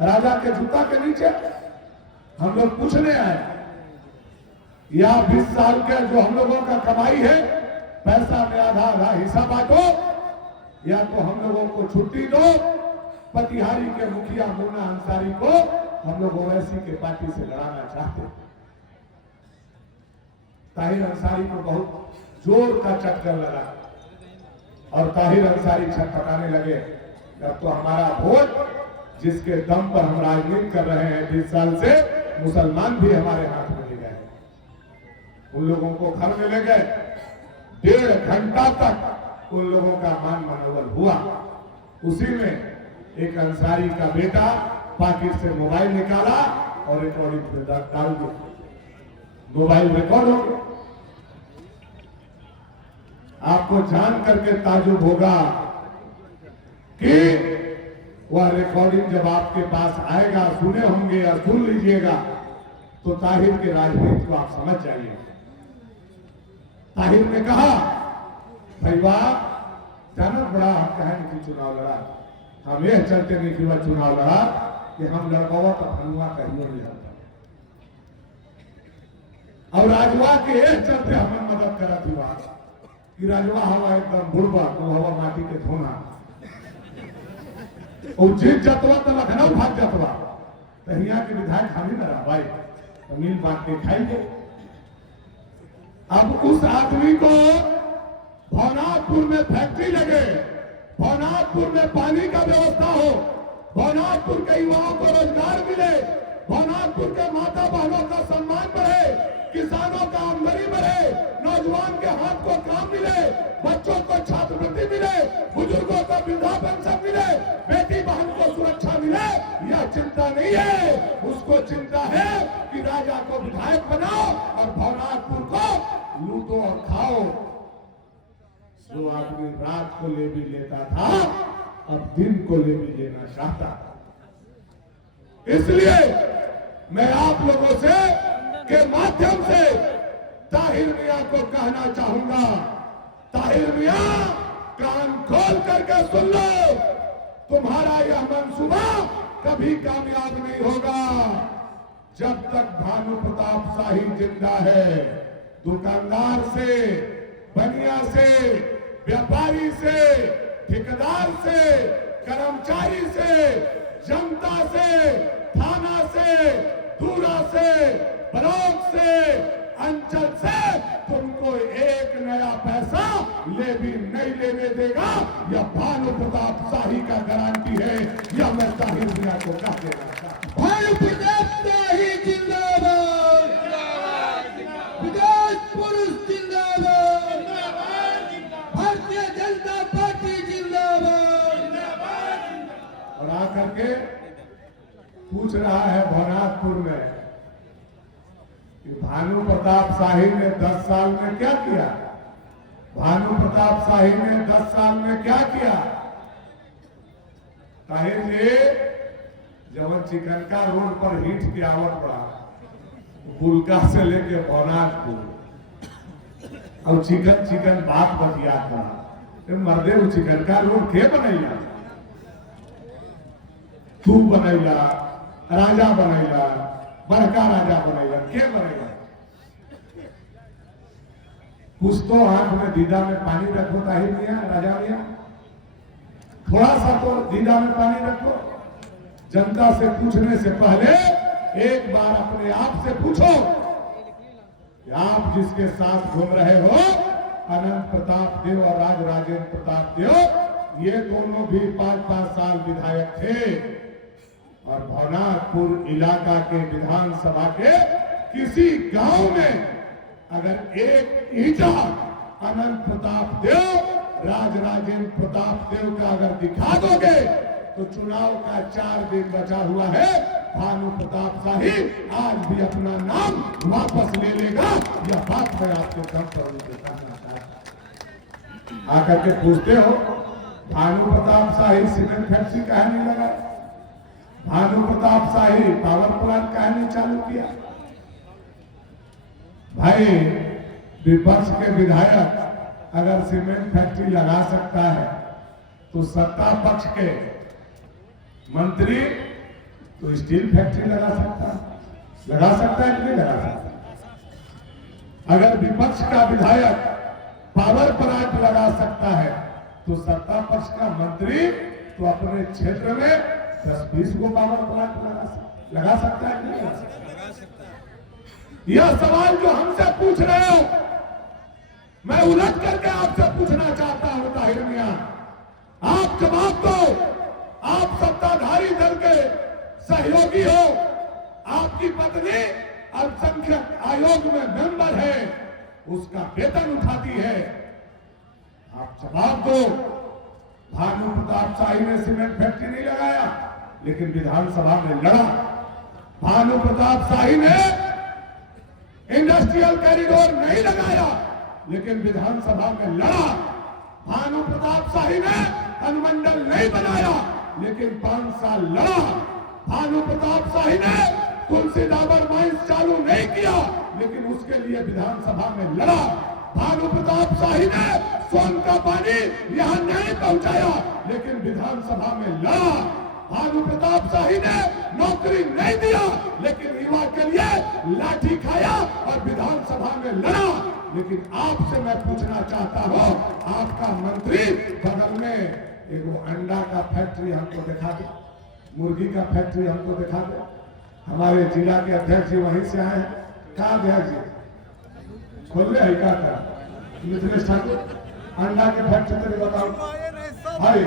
राजा के जूता के नीचे हम लोग पूछने आए, या 20 साल के जो हम लोगों का कमाई है पैसा में आधा आधा हिस्सा बांटो, या तो हम लोगों को छुट्टी दो। पतिहारी के मुखिया मुन्ना अंसारी को हम लोग ओवैसी के पार्टी से लड़ाना चाहते हैं। ताहिर अंसारी को बहुत जोर का चक्कर लगा और ताहिर अंसारी छटपटाने लगे, अब तो हमारा वोट जिसके दम पर हम राजनीति कर रहे हैं 20 साल से, मुसलमान भी हमारे हाथ में ले गए। उन लोगों को घर में ले गए, 1.5 घंटा तक उन लोगों का मान मनोबल हुआ। उसी में एक अंसारी का बेटा पॉकेट से मोबाइल निकाला और रिकॉर्डिंग में डाल दिया, मोबाइल रिकॉर्ड हो गया। आपको जान करके ताजुब होगा कि वह रिकॉर्डिंग जब आपके पास आएगा, सुने होंगे या सुन लीजिएगा, तो ताहिर के राजनीति को आप समझ जाइए। ताहिर ने कहा, भाई वाह, जानत बड़ा हम कहें कि चुनाव लड़ा, हम यह चलते नहीं कि वह चुनाव लड़ा कि हम लड़कावा तो हनुआ कहिए नहीं लड़ता, और राजवा के यह चलते हमें मदद करा थी बात कि राजवा हवा एकदम बुढ़वा तो हवा माटी के धोना और जीत जतवा तो लखनऊ भाग जतवा, तो यहाँ के विधायक खाली न रहा भाई, तो मिल बांट के खाएंगे। अब उस आदमी को भवनाथपुर में फैक्ट्री लगे, भवनाथपुर में पानी का व्यवस्था हो, भवनाथपुर के युवाओं को रोजगार मिले, भवनाथपुर के माता बहनों का सम्मान बढ़े, किसानों का आमदनी बढ़े, नौजवान के हाथ को काम मिले, बच्चों को छात्रवृत्ति मिले, बुजुर्गों को वृद्धा पेंशन मिले, बेटी बहन को सुरक्षा मिले, यह चिंता नहीं है। उसको चिंता है कि राजा को विधायक बनाओ और भवनाथपुर को लूटो और खाओ। जो आदमी रात को ले भी लेता था, अब दिन को ले भी लेना चाहता। इसलिए मैं आप लोगों से के माध्यम से ताहिर मियां को कहना चाहूंगा, ताहिर मियां कान खोल करके सुन लो, तुम्हारा यह मंसूबा कभी कामयाब नहीं होगा। जब तक भानु प्रताप शाही जिंदा है, दुकानदार से, बनिया से, व्यापारी से, ठेकेदार से, कर्मचारी से, जनता से, थाना से, दूरा से, ब्लॉक से, अंचल से तुमको एक नया पैसा ले भी नहीं लेने देगा। यह भानु प्रताप शाही का गारंटी है, यह मैं ताहिर मियां को कह देना चाहता हूं। भानु प्रताप शाही जिंदाबाद, विकास पुरुष जिंदाबाद, भारतीय जनता पार्टी जिंदाबाद। और आकर के पूछ रहा है भवनाथपुर में कि भानु प्रताप शाही ने 10 साल में क्या किया, भानु प्रताप शाही ने 10 साल में क्या किया। ताहिर जी जब चिकनका रोड पर हिट की आवत पड़ा, बुलका से लेके भवनाथपुर, और चिकन चिकन बात बतिया था, मर्दे चिकनका रोड के बनैला, तू बनैला, राजा बनैला, बड़का राजा बनैला, के बनेगा। कुछ तो आंख में दीदा में पानी रखो ताहिर मियां, राजा मियां, थोड़ा सा तो दीदा में पानी रखो। जनता से पूछने से पहले एक बार अपने आप से पूछो कि आप जिसके साथ घूम रहे हो, अनंत प्रताप देव और राज राजेंद्र प्रताप देव, ये दोनों भी 5-5 साल विधायक थे, और भवनाथपुर इलाका के विधानसभा के किसी गांव में अगर एक ईंटा अनंत प्रताप देव, राज राजेंद्र प्रताप देव का अगर दिखा दोगे तो चुनाव का 4 दिन बचा हुआ है, भानु प्रताप शाही आज भी अपना नाम वापस ले लेगा। यह बात मैं आपके दम पर कहना चाहता हूं। आकर के पूछते हो भानु प्रताप शाही सीमेंट फैक्ट्री कहा नहीं लगा, भानु प्रताप शाही पावर प्लांट कहा नहीं चालू किया। भाई विपक्ष के विधायक अगर सीमेंट फैक्ट्री लगा सकता है तो सत्ता पक्ष के मंत्री तो स्टील फैक्ट्री लगा सकता है कि नहीं लगा सकता? अगर विपक्ष का विधायक पावर प्लांट लगा सकता है तो सत्ता पक्ष का मंत्री तो अपने क्षेत्र में 10-20 को पावर प्लांट लगा सकता है कि नहीं लगा सकता? यह सवाल जो हमसे पूछ रहे हो, मैं उलट करके आपसे पूछना चाहता हूं ताहिर मियां, आप जवाब दो। आप सत्ताधारी दल के सहयोगी हो, आपकी पत्नी अल्पसंख्यक आयोग में मेंबर है, उसका वेतन उठाती है। आप जवाब दो। भानु प्रताप शाही ने सीमेंट फैक्ट्री नहीं लगाया, लेकिन विधानसभा में लड़ा। भानु प्रताप शाही ने इंडस्ट्रियल कॉरिडोर नहीं लगाया, लेकिन विधानसभा में लड़ा। भानु प्रताप शाही ने अनुमंडल नहीं बनाया, लेकिन 5 साल लड़ा। भानु प्रताप शाही ने तुलसी डाबर माइंस चालू नहीं किया, लेकिन उसके लिए विधानसभा में लड़ा। भानु प्रताप शाही ने सोन का पानी यहां नहीं पहुंचाया, लेकिन विधानसभा में लड़ा। भानु प्रताप शाही ने नौकरी नहीं दिया, लेकिन युवा के लिए लाठी खाया और विधानसभा में लड़ा। लेकिन आपसे मैं पूछना चाहता हूं, आपका मंत्री बगल में एगो अंडा का फैक्ट्री हमको दिखा दे, मुर्गी का फैक्ट्री हमको दिखा दे। हमारे जिला के अध्यक्ष जी वहीं से आए हैं। कहा अध्यक्ष जी खोल ले का मिथिलेश ठाकुर अंडा के फैक्ट्री तेरे बताओ भाई,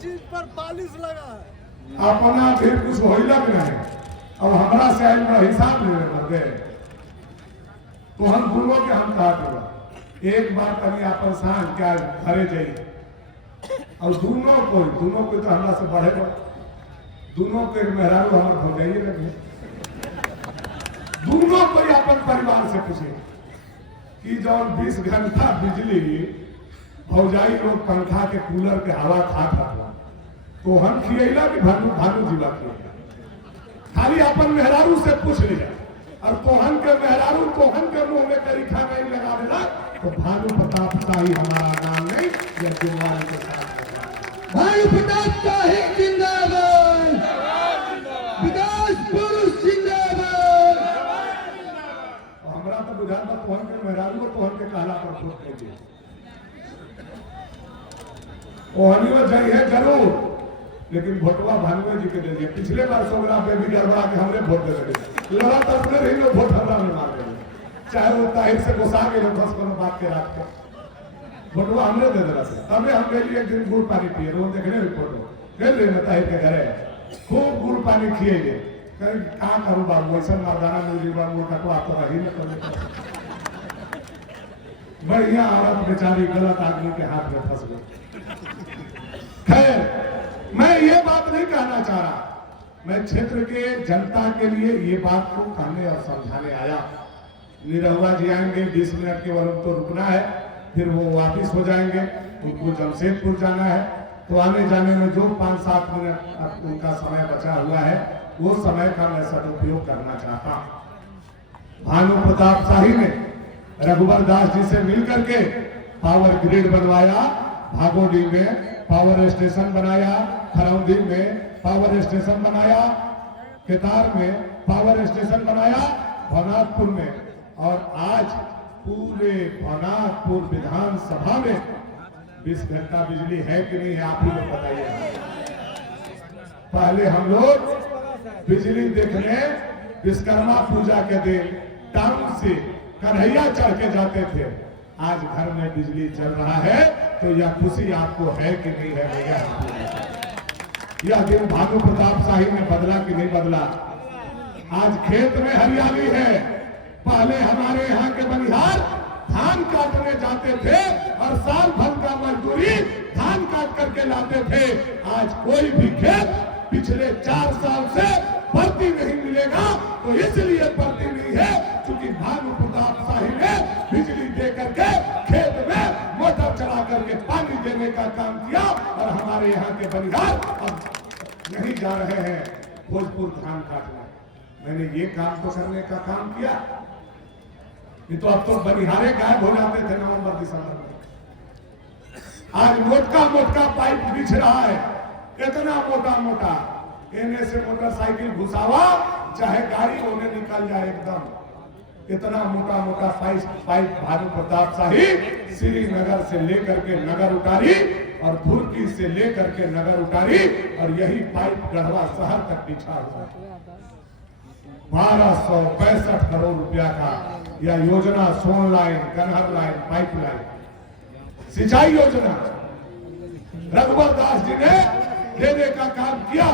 चीज पर पालिश लगा है। अपना भी कुछ होइलक नहीं, अब हमारा से आयल में हिसाब लेने लगे तो हम दोनों के हम कहा करो एक बार कभी अपन सांझ क्या घरे जाइए और दोनों को तो हमरा से बढ़ेगा, दोनों को मेहरारू हमारे हो जाइए लगे। दोनों को अपन परिवार से पूछे कि जब 20 घंटा बिजली भौजाई लोग पंखा के कूलर के हवा खा था तो हम खिएला कि भानु जीवा खिएला। खाली अपन मेहरारू से पूछ लिया और तोहन के मेहरारू तोहन के मुंह में करीखा नहीं लगा देना तो भानु प्रताप शाही हमारा नाम नहीं, यह जिम्मेवारी के साथ। भानु प्रताप शाही जिंदाबाद, विकास पुरुष जिंदाबाद। हमरा तो बुझाता तोहन के मेहरारू तोहन के कहला पर वोट दे दिए ओहनियो जाइए जरूर, लेकिन भोटवा भानुए जी के दे दिए। पिछले बार सोगरा पे भी गड़बड़ा के हमने वोट दे दिए, लड़ा तो अपने रही लोग वोट हमरा में मार दिए, चाहे वो ताहिर से घुसा के लोग 10 कोनो बात के रात के भोटवा हमने दे दिला से। तबे हम गए एक दिन गुड़ पानी पिए, वो देखने भी फोटो गए ले ताहिर के घरे खूब गुड़ पानी खिए गए। कहीं कहाँ करूँ बाबू ऐसा मर्दाना मिली बाबू कटवा तो रही न कर बढ़िया औरत बेचारी गलत आदमी के हाथ में फंस गई। खैर मैं ये बात नहीं कहना चाह रहा, मैं क्षेत्र के जनता के लिए ये बात को कहने और समझाने आया। निरहुआ जी आएंगे 20 मिनट के बाद उनको रुकना है, फिर वो वापिस हो जाएंगे, उनको जमशेदपुर जाना है। तो आने जाने में जो 5-7 मिनट उनका समय बचा हुआ है वो समय का मैं सदुपयोग करना चाहता हूँ। भानु प्रताप शाही ने रघुवर दास जी से मिलकर के पावर ग्रिड बनवाया, भागोडी में पावर स्टेशन बनाया, खरौंदी में पावर स्टेशन बनाया, केतार में पावर स्टेशन बनाया, भवनाथपुर में, और आज पूरे भवनाथपुर विधानसभा में 20 घंटा बिजली है कि नहीं है आप ही लोग बताइए। पहले हम लोग बिजली देखने विश्वकर्मा पूजा के दिन टाउन से कन्हैया चढ़ के जाते थे, आज घर में बिजली चल रहा है तो यह खुशी आपको है कि नहीं है भैया? यह दिन भानु प्रताप शाही ने बदला कि नहीं बदला? आज खेत में हरियाली है। पहले हमारे यहाँ के बनिहार धान काटने जाते थे और साल भर का मजदूरी धान काट करके लाते थे। आज कोई भी खेत पिछले 4 साल से भर्ती नहीं मिलेगा, तो इसलिए भर्ती नहीं है क्योंकि भानु प्रताप शाही ने बिजली दे करके खेत में मोटर चला करके पानी देने का काम किया और हमारे यहाँ के बनिहार अब नहीं जा रहे हैं भोजपुर धान काटने। मैंने ये काम तो करने का काम किया, नहीं तो अब तो बनिहारे गायब हो जाते थे नवंबर दिसंबर में। आज मोटका मोटका पाइप बिछ रहा है, इतना मोटा मोटा एने से मोटरसाइकिल घुसावा चाहे गाड़ी होने निकल जाए एकदम। इतना मोटा मोटा पाइप भानु प्रताप शाही श्रीनगर से लेकर के नगर उतारी और धुर्की से लेकर के नगर उतारी और यही पाइप गढ़वा शहर तक बिछा हुआ 1265 करोड़ रुपया का यह योजना सोन line, Kanhar line, pipe line, सिंचाई योजना रघुवर दास जी ने देने का काम किया।